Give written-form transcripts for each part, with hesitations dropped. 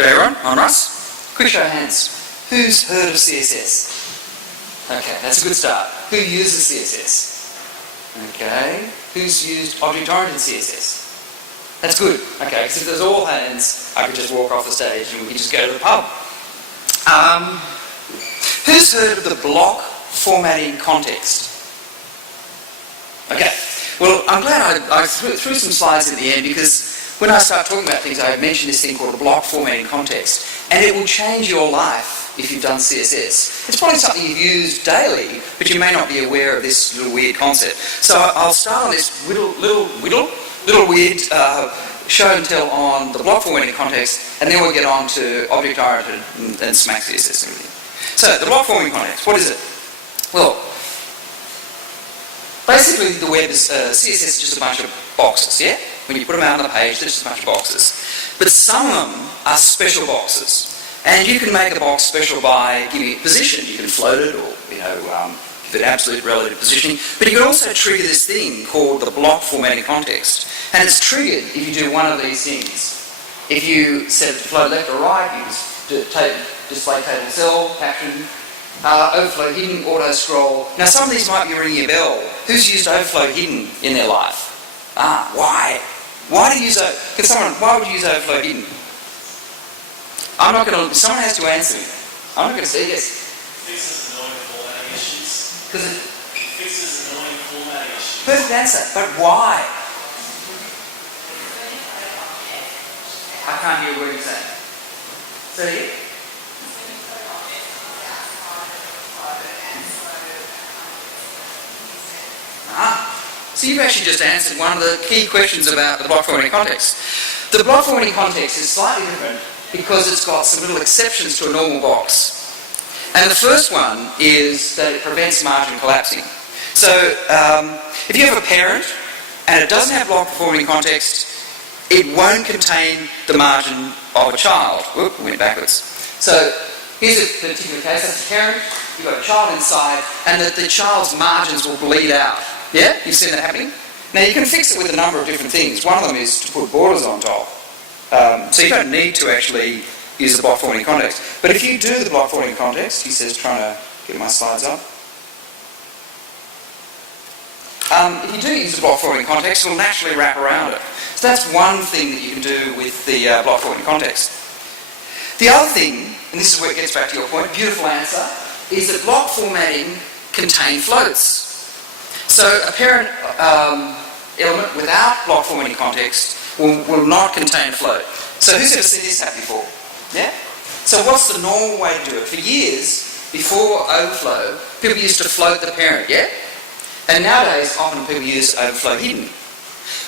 G'day everyone, I'm Russ. Quick show of hands. Who's heard of CSS? Okay, that's a good start. Who uses CSS? Okay. Who's used Object Oriented CSS? That's good. Okay, because if there's all hands, I could just walk off the stage and we could just go to the pub. Who's heard of the block formatting context? Okay. Well, I'm glad I threw some slides at the end, because when I start talking about things, I mentioned this thing called a block formatting context, and it will change your life if you've done CSS. It's probably something you've used daily, but you may not be aware of this little weird concept. So I'll start on this little weird show and tell on the block formatting context, and then we'll get on to Object Oriented and SMACSS CSS and everything. So the block formatting context, what is it? Well, basically the web is, CSS is just a bunch of boxes, yeah? When you put them out on the page, there's just a bunch of boxes. But some of them are special boxes. And you can make a box special by giving it position. You can float it or, give it absolute relative positioning. But you can also trigger this thing called the block formatting context. And it's triggered if you do one of these things. If you set it to float left or right, you can display table cell, caption, overflow hidden, auto scroll. Now some of these might be ringing a bell. Who's used overflow hidden in their life? Why? Why do you use why would you use overflow hidden? I'm not going to. Someone has to answer me. I'm not going to say yes. Fixes annoying formatting issues. Because it fixes annoying formatting issues. Perfect answer, but why? I can't hear what you're saying. Say it. So you've actually just answered one of the key questions about the block formatting context. The block formatting context is slightly different because it's got some little exceptions to a normal box. And the first one is that it prevents margin collapsing. So if you have a parent and it doesn't have block formatting context, it won't contain the margin of a child. Whoop, we went backwards. So here's a particular case. That's a parent, you've got a child inside, and the child's margins will bleed out. Yeah? You've seen that happening? Now you can fix it with a number of different things. One of them is to put borders on top. So you don't need to actually use the block formatting context. But if you do the block formatting context, he says, trying to get my slides up. If you do use the block formatting context, it'll naturally wrap around it. So that's one thing that you can do with the block formatting context. The other thing, and this is where it gets back to your point, beautiful answer, is that block formatting contains floats. So a parent element without block formatting context will not contain a float. So who's ever seen this happen before? Yeah? So what's the normal way to do it? For years, before overflow, people used to float the parent, yeah? And nowadays, often people use overflow hidden.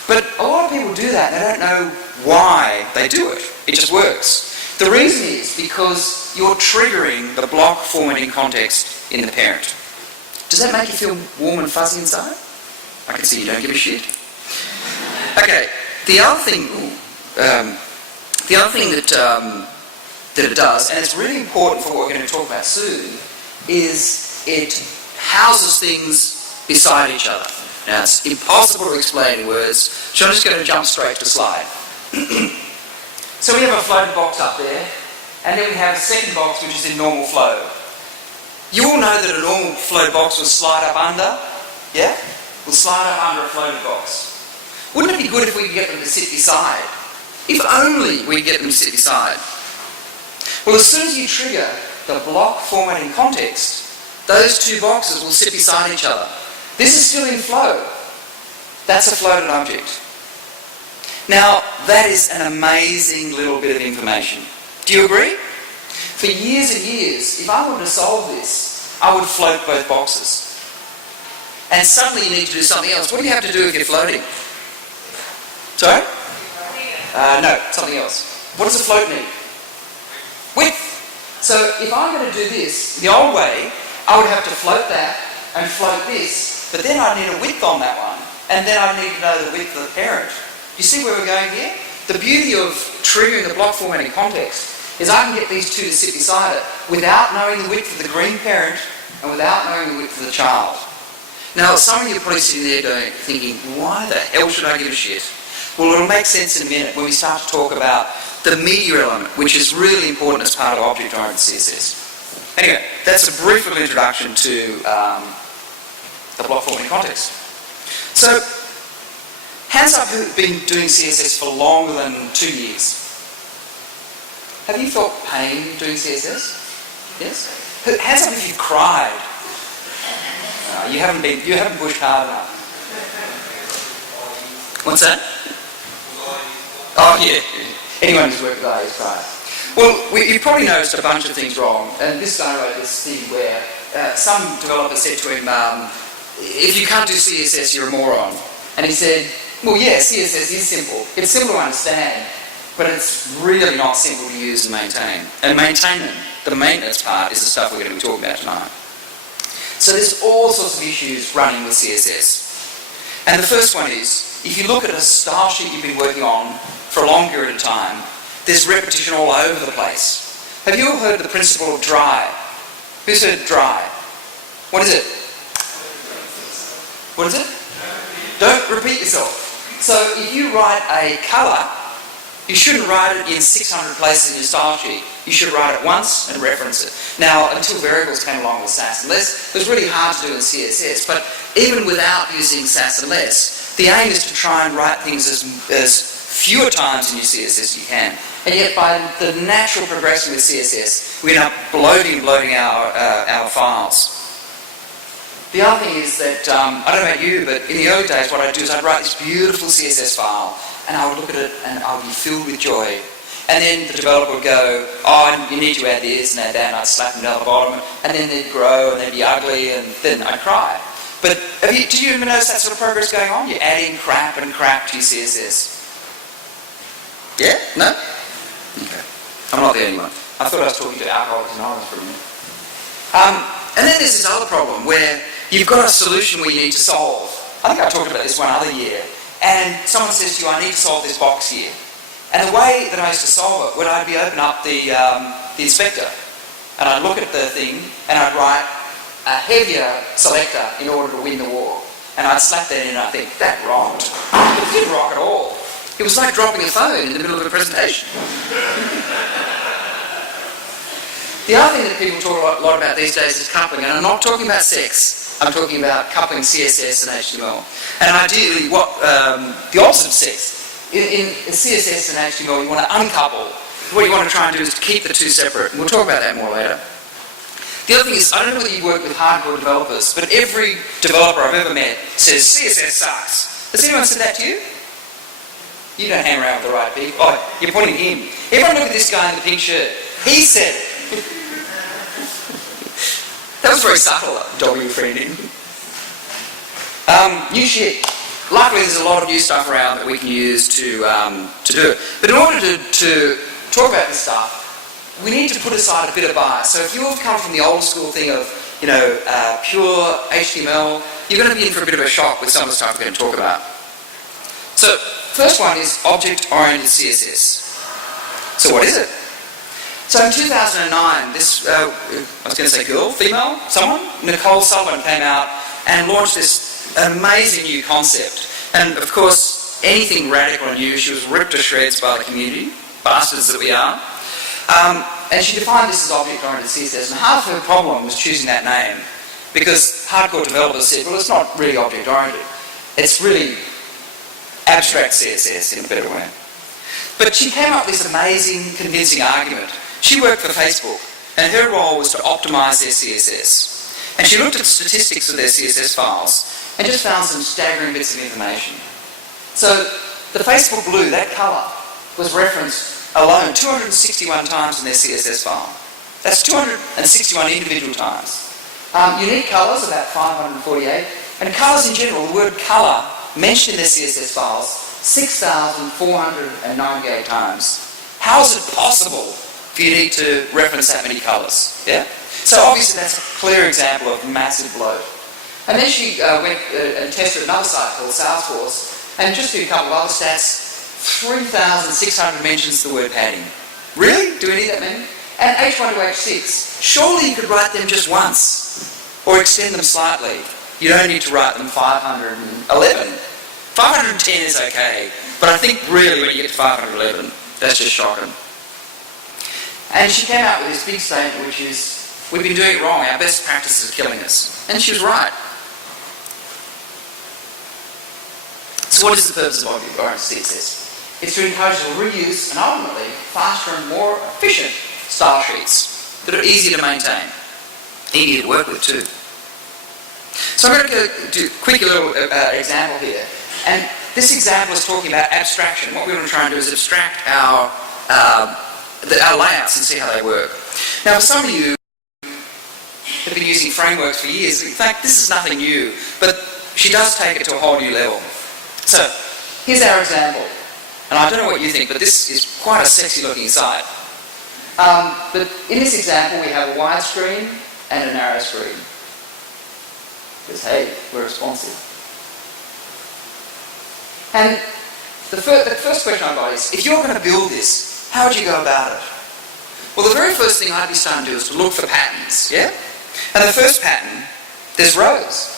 But a lot of people do that, and they don't know why they do it. It just works. The reason is because you're triggering the block formatting context in the parent. Does that make you feel warm and fuzzy inside? I can see you don't give a shit. Okay, the other thing that it does, and it's really important for what we're going to talk about soon, is it houses things beside each other. Now it's impossible to explain in words, so I'm just going to jump straight to the slide. So we have a floating box up there, and then we have a second box which is in normal flow. You all know that a normal floated box will slide up under, yeah? Will slide up under a floated box. Wouldn't it be good if we could get them to sit beside? If only we could get them to sit beside. Well, as soon as you trigger the block formatting context, those two boxes will sit beside each other. This is still in flow. That's a floated object. Now, that is an amazing little bit of information. Do you agree? For years and years, if I wanted to solve this, I would float both boxes. And suddenly you need to do something else. What do you have to do if you're floating? Sorry? No, something else. What does a float need? Width. So if I'm going to do this the old way, I would have to float that and float this, but then I'd need a width on that one, and then I'd need to know the width of the parent. You see where we're going here? The beauty of triggering the block formatting context is I can get these two to sit beside it without knowing the width of the green parent and without knowing the width of the child. Now, some of you are probably sitting there thinking, why the hell should I give a shit? Well, it'll make sense in a minute when we start to talk about the media element, which is really important as part of Object Oriented CSS. Anyway, that's a brief little introduction to the block formatting context. So, hands up who've been doing CSS for longer than 2 years. Have you felt pain doing CSS? Yes? Hands up if you've cried. You haven't pushed hard enough. What's that? Oh yeah. Anyone who's worked with IE's cried. Well, you probably noticed a bunch of things wrong. And this guy wrote this thing where some developer said to him, if you can't do CSS, you're a moron. And he said, well, yeah, CSS is simple. It's simple to understand, but it's really not simple to use and maintain. And maintaining, the maintenance part, is the stuff we're going to be talking about tonight. So there's all sorts of issues running with CSS. And the first one is, if you look at a style sheet you've been working on for a long period of time, there's repetition all over the place. Have you all heard of the principle of dry? Who's heard dry? What is it? What is it? Don't repeat yourself. So if you write a colour, you shouldn't write it in 600 places in your style sheet. You should write it once and reference it. Now, until variables came along with sass and less, it was really hard to do in CSS, but even without using sass and less, the aim is to try and write things as fewer times in your CSS as you can. And yet, by the natural progression with CSS, we end up bloating our files. The other thing is that, I don't know about you, but in the early days what I'd do is I'd write this beautiful CSS file, and I would look at it and I would be filled with joy. And then the developer would go, oh, you need to add this and add that, and I'd slap them down the bottom, and then they'd grow and they'd be ugly, and then I'd cry. But did you ever notice that sort of progress going on? You're adding crap and crap to your CSS. Yeah? No? Okay. I'm not the only one. I thought I was talking to Alcoholics Anonymous for a minute. And then there's this other problem where you've got a solution where you need to solve. I think I talked about this one other year. And someone says to you, I need to solve this box here. And the way that I used to solve it, would I'd be open up the inspector, and I'd look at the thing, and I'd write a heavier selector in order to win the war. And I'd slap that in and I'd think, that rocked. It didn't rock at all. It was like dropping a phone in the middle of a presentation. The other thing that people talk a lot about these days is coupling, and I'm not talking about sex. I'm talking about coupling CSS and HTML. And ideally, the opposite of sex. In CSS and HTML, you want to uncouple. What you want to try and do is to keep the two separate. And we'll talk about that more later. The other thing is, I don't know whether you work with hardcore developers, but every developer I've ever met says, CSS sucks. Has anyone said that to you? You don't hang around with the right people. Oh, you're pointing at him. Everyone look at this guy in the pink shirt. He said it. That was very subtle, doggy friending. New shit. Luckily, there's a lot of new stuff around that we can use to do it. But in order to talk about this stuff, we need to put aside a bit of bias. So if you've come from the old school thing of, pure HTML, you're going to be in for a bit of a shock with some of the stuff we're going to talk about. So, first one is Object Oriented CSS. So what is it? So in 2009, this, I was going to say girl, female, someone, Nicole Sullivan came out and launched this amazing new concept. And of course, anything radical and new, she was ripped to shreds by the community, bastards that we are. And she defined this as Object-Oriented CSS, and half of her problem was choosing that name, because hardcore developers said, well, it's not really object-oriented, it's really abstract CSS in a better way. But she came up with this amazing, convincing argument. She worked for Facebook, and her role was to optimize their CSS. And she looked at statistics of their CSS files, and just found some staggering bits of information. So, the Facebook blue, that colour, was referenced alone 261 times in their CSS file. That's 261 individual times. Unique colours, about 548, and colours in general, the word colour mentioned in their CSS files 6,498 times. How is it possible for you need to reference that many colours? Yeah? So obviously that's a clear example of massive bloat. And then she went and tested another site called Salesforce, and just do a couple of other stats, 3,600 mentions the word padding. Really? Do we need that many? And H1 to H6, surely you could write them just once, or extend them slightly. You don't need to write them 511. 510 is okay, but I think really when you get to 511, That's just shocking. And she came out with this big statement, which is, we've been doing it wrong, our best practice is killing us. And she was right. So what is the purpose of Object Oriented CSS? It's to encourage the reuse and ultimately faster and more efficient style sheets that are easier to maintain, easier to work with too. So I'm going to do a quick little example here. And this example is talking about abstraction. What we want to try and do is abstract our layouts and see how they work. Now, for some of you have been using frameworks for years, in fact, this is nothing new, but she does take it to a whole new level. So, here's our example. And I don't know what you think, but this is quite a sexy looking site. But in this example, we have a wide screen and a narrow screen. Because, hey, we're responsive. And the first question I've got is, if you're going to build this, how would you go about it? Well, the very first thing I'd be starting to do is to look for patterns, yeah? And the first pattern, there's rows.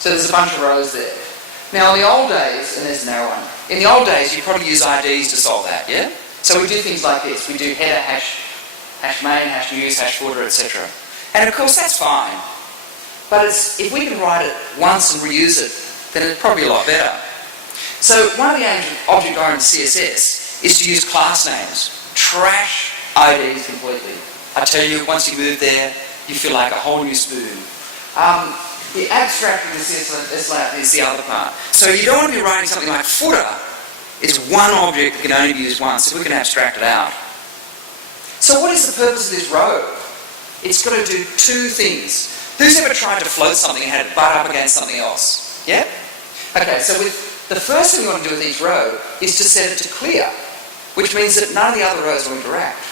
So there's a bunch of rows there. Now, in the old days, and there's a narrow one, in the old days, you'd probably use IDs to solve that, yeah? So we do things like this. We do header, hash main, hash news, hash footer, etc. And of course, that's fine. But if we can write it once and reuse it, then it's probably a lot better. So one of the aims of Object Oriented CSS is to use class names. Trash IDs completely. I tell you, once you move there, you feel like a whole new spoon. The abstracting the CSS layout is the other part. So you don't want to be writing something like footer. It's one object that can only be used once, so we can abstract it out. So what is the purpose of this row? It's got to do two things. Who's ever tried to float something and had it butt up against something else? Yeah? Okay, so the first thing we want to do with each row is to set it to clear, which means that none of the other rows will interact.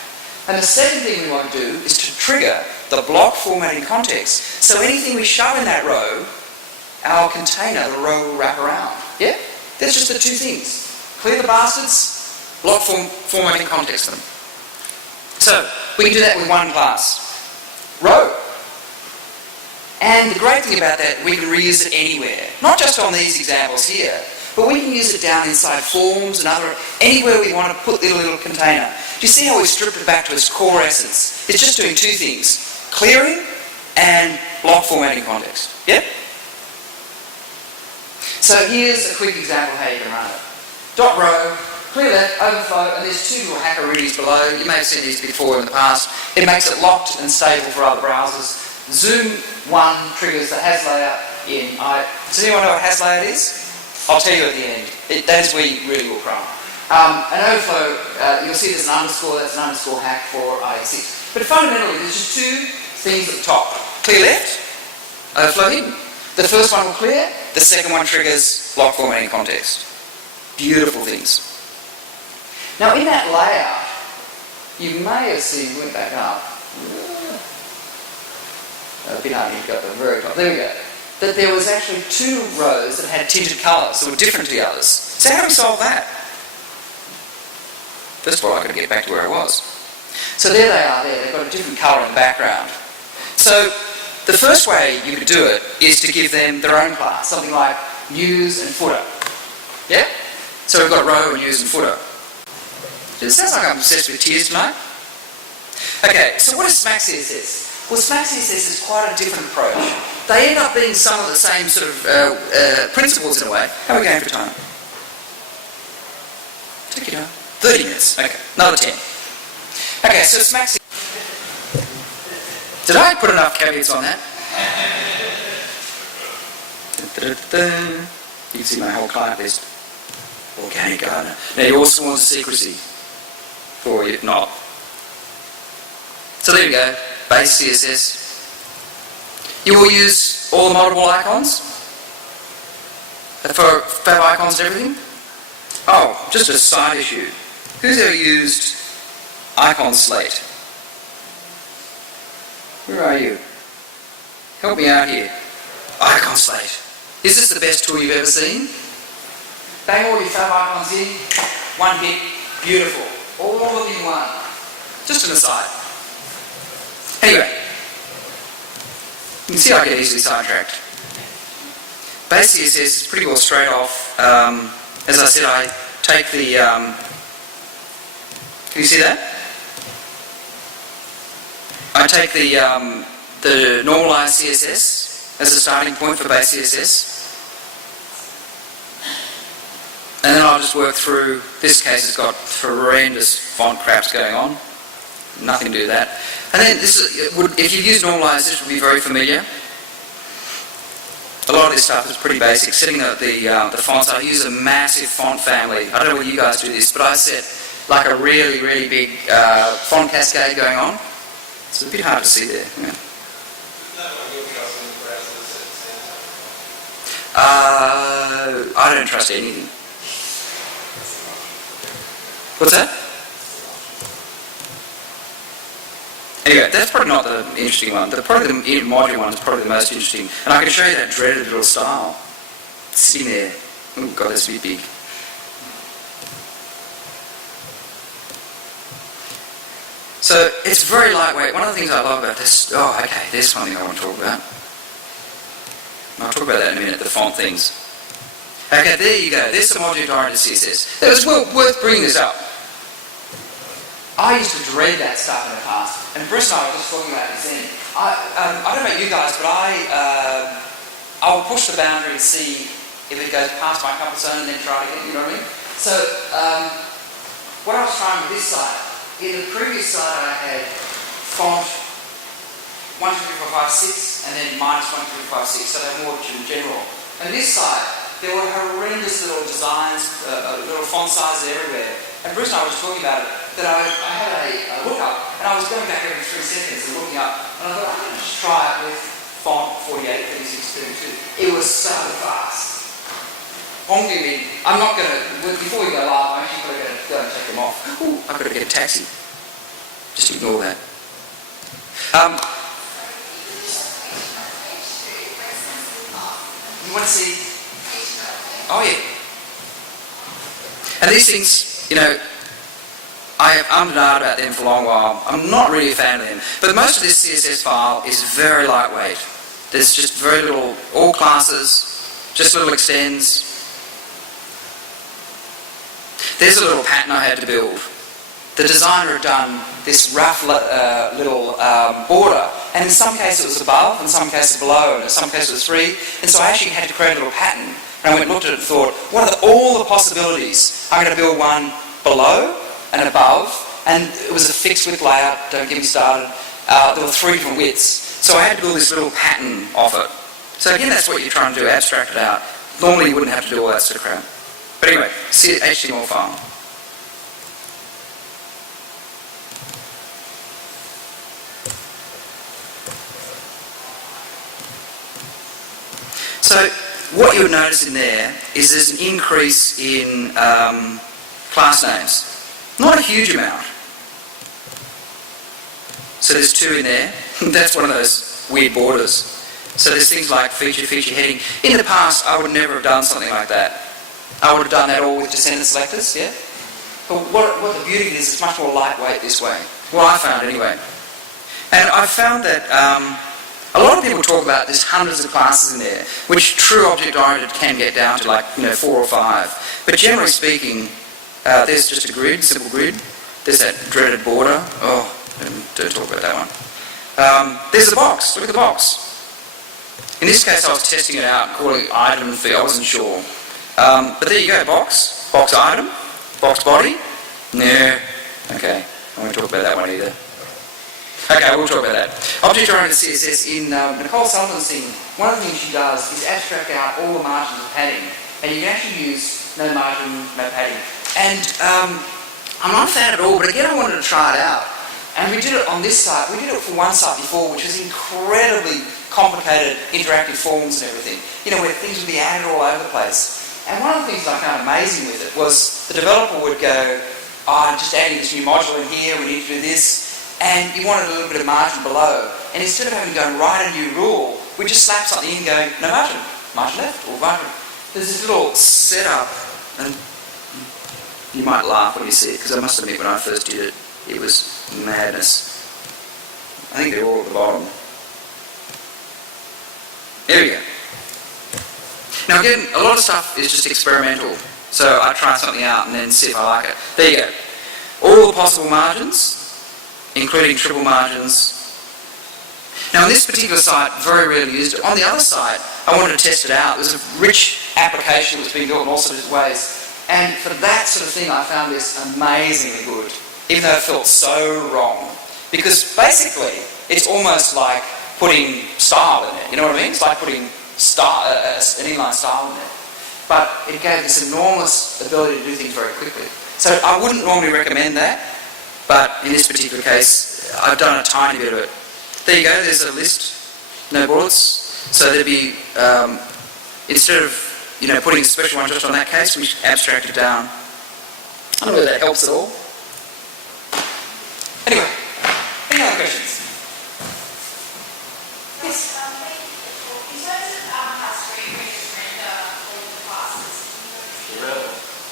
And the second thing we want to do is to trigger the block formatting context. So anything we shove in that row, our container, the row, will wrap around. Yeah? That's just the two things. Clear the bastards, block formatting context them. So we can do that with one class. Row. And the great thing about that, we can reuse it anywhere. Not just on these examples here, but we can use it down inside forms and anywhere we want to put the little container. Do you see how we've stripped it back to its core essence? It's just doing two things, clearing and block formatting context. Yep? So here's a quick example of how you can run it. Dot row, clear left, overflow, and there's two little hackaroonies below. You may have seen these before in the past. It makes it locked and stable for other browsers. Zoom 1 triggers the has layout in Does anyone know what has layout is? I'll tell you at the end. That is where you really will cry. An overflow, you'll see there's an underscore, that's an underscore hack for IE6. But fundamentally, there's just two things at the top. Clear left, overflow hidden. The first one will clear, the second one triggers block formatting context. Beautiful things. Now in that layout, you may have seen, went back up, a bit under, you've got the very top, there we go, that there was actually two rows that had tinted colours that were different to the others. So how do we solve that? First of all, I've got to get back to where I was. So there they are there, they've got a different colour in the background. So the first way you could do it is to give them their own class, something like news and footer. Yeah? So we've got row and news and footer. It sounds like I'm obsessed with tears tonight. Okay, so what is SMACSS CSS? Well, SMACSS CSS is quite a different approach. They end up being some of the same sort of principles in a way. How are we going for time? Take your time. 30 minutes. Okay, another 10. Okay, so SMACSS. Did I put enough caveats on that? You can see my whole client list. Organic gardener. Now you also want secrecy for you not. So there you go. Base CSS. You will use all the multiple icons for fab icons and everything. Oh, just a side issue. Who's ever used icon slate? Where are you? Help me out here. Icon slate. Is this the best tool you've ever seen? Bang all your fab icons in, one hit, beautiful. All of them in one. Just an aside. Anyway, you can see I get easily sidetracked. Base CSS is pretty well straight off. As I said, I take the Can you see that? I take the normalized CSS as a starting point for base CSS. And then I'll just work through, this case has got horrendous font craps going on. Nothing to do with that. And then this if you've used normalized, this would be very familiar. A lot of this stuff is pretty basic. Setting up the fonts, I use a massive font family. I don't know whether you guys do this, but I set like a really, really big font cascade going on. It's a bit hard to see there. Yeah. I don't trust anything. What's that? Anyway, that's probably not the interesting one. Probably the module one is probably the most interesting. And I can show you that dreaded little style. It's sitting there. Oh god, that's a bit big. So it's very lightweight. One of the things I love about this, there's something I want to talk about. I'll talk about that in a minute, the font things. Okay, there you go. There's some Object Oriented CSS. It was worth bringing this up. I used to dread that stuff in the past. And Bruce and I were just talking about this then. I don't know about you guys, but I'll push the boundary and see if it goes past my comfort zone and then try it again, you know what I mean? So, what I was trying with this site, in the previous site I had font 1, 2, 3, 4, 5, 6 and then minus 1, 2, 3, 4, 5, 6, so they're more general. And this site, there were horrendous little designs, little font sizes everywhere. And Bruce and I were just talking about it, that I had a lookup, and I was going back every 3 seconds and looking up, and I thought, I'm going to just try it with font 48, 36, 32. It was so fast. I'm not going to, before we go live, I'm actually going to go and take them off. Ooh, I've got to get a taxi. Just ignore that. You want to see? Oh yeah. And these things, you know, I have ummed and ahed about them for a long while. I'm not really a fan of them. But most of this CSS file is very lightweight. There's just very little, all classes, just little extends. There's a little pattern I had to build. The designer had done this rough little border, and in some cases it was above, in some cases below, and in some cases it was free, and so I actually had to create a little pattern. And I went and looked at it and thought, what are all the possibilities? I'm going to build one below and above, and it was a fixed width layout, don't get me started. There were 3 different widths. So I had to build this little pattern of it. So again, that's what you're trying to do, abstract it out. Normally you wouldn't have to do all that sort of crap. But anyway, see HTML file. So what you would notice in there is there's an increase in class names. Not a huge amount. So there's 2 in there. That's one of those weird borders. So there's things like feature heading. In the past, I would never have done something like that. I would have done that all with descendant selectors, yeah? But what the beauty is, it's much more lightweight this way. What I found anyway. And I found that a lot of people talk about there's hundreds of classes in there, which true object-oriented can get down to like, 4 or 5. But generally speaking, there's just a grid, simple grid. There's that dreaded border. Oh, don't talk about that one. There's the box. Look at the box. In this case, I was testing it out, calling it item and field. I wasn't sure. But there you go, box item, box body. No. Okay, I won't talk about that one either. Okay, we'll talk about that. Object Oriented CSS, in Nicole Sullivan's thing, one of the things she does is abstract out all the margins of padding. And you can actually use no margin, no padding. And I'm not a fan at all, but again, I wanted to try it out. And we did it on this site. We did it for one site before, which was incredibly complicated interactive forms and everything. Where things would be added all over the place. And one of the things that I found amazing with it was the developer would go, I'm just adding this new module in here, we need to do this. And you wanted a little bit of margin below. And instead of having to go and write a new rule, we just slap something in going, no margin, margin left, or margin. There's this little setup, and you might laugh when you see it, because I must admit when I first did it, it was madness. I think they're all at the bottom. There we go. Now again, a lot of stuff is just experimental. So I try something out and then see if I like it. There you go. all the possible margins, including triple margins. Now on this particular site, very rarely used it. On the other side, I wanted to test it out. There's a rich application that's been built in all sorts of ways. And for that sort of thing, I found this amazingly good, even though it felt so wrong. Because basically, it's almost like putting style in it. You know what I mean? It's like putting style, an inline style in it. But it gave this enormous ability to do things very quickly. So I wouldn't normally recommend that, but in this particular case, I've done a tiny bit of it. There you go, there's a list, no bullets. So there'd be, instead of putting a special one just on that case, we abstract it down. I don't know whether that helps at all. Anyway, any other questions? Yes? In terms of how screen readers render all the classes,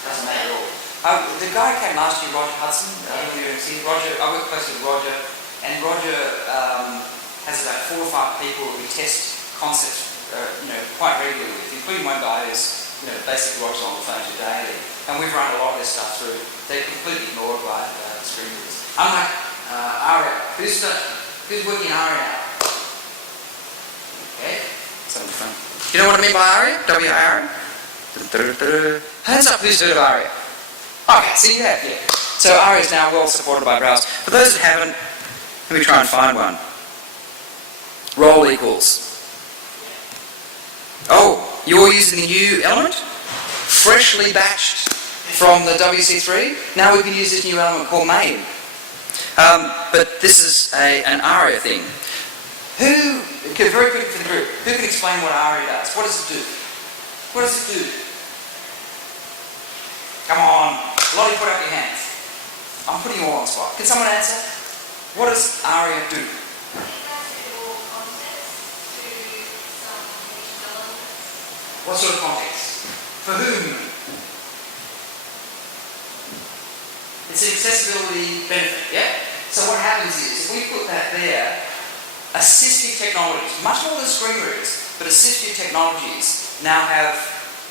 Doesn't matter at all. The guy came last year, Roger Hudson. I don't know if you've seen Roger. I work closely with Roger, and Roger has about 4 or 5 people who test concepts, quite regularly with, including one guy who's, basically works on the phone daily. And we've run a lot of this stuff through. They're completely ignored by the screen readers. Unlike ARIA. Who's working ARIA now? Okay. Something fun. Do you know what I mean by ARIA? W-A-R-I-A? Hands up who's heard of ARIA. Okay, so you have, yeah. So ARIA is now well supported by browsers. For those that haven't, let me try and find one. Role equals. Oh, you're using the new element? Freshly batched from the WC3. Now we can use this new element called main. But this is an ARIA thing. Very quickly for the group, who can explain what ARIA does? What does it do? What does it do? Come on, a lot of you put up your hands. I'm putting you all on the spot. Can someone answer? What does ARIA do? What sort of context? For whom? It's an accessibility benefit, yeah? So what happens is, if we put that there, assistive technologies, much more than screen readers, but assistive technologies now have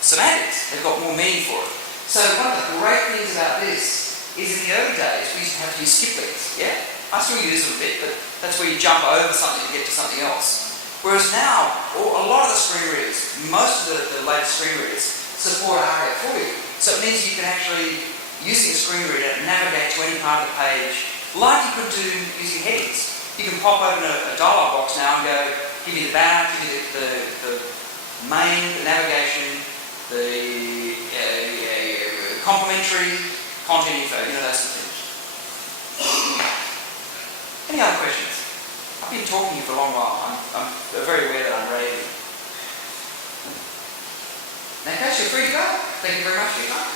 semantics. They've got more meaning for it. So one of the great things about this is in the early days, we used to have to use skip links, yeah? I still use them a bit, but that's where you jump over something to get to something else. Whereas now, a lot of the screen readers, most of the latest screen readers, support ARIA for you. So it means you can actually, using a screen reader, navigate to any part of the page, like you could do using headings. You can pop open a dialog box now and go, give me the banner, give me the main, the navigation, the complementary content info, those sort of things. Any other questions? I've been talking to you for a long while. I'm very aware that I'm raving. In that case, you're free to go. Thank you very much for your time.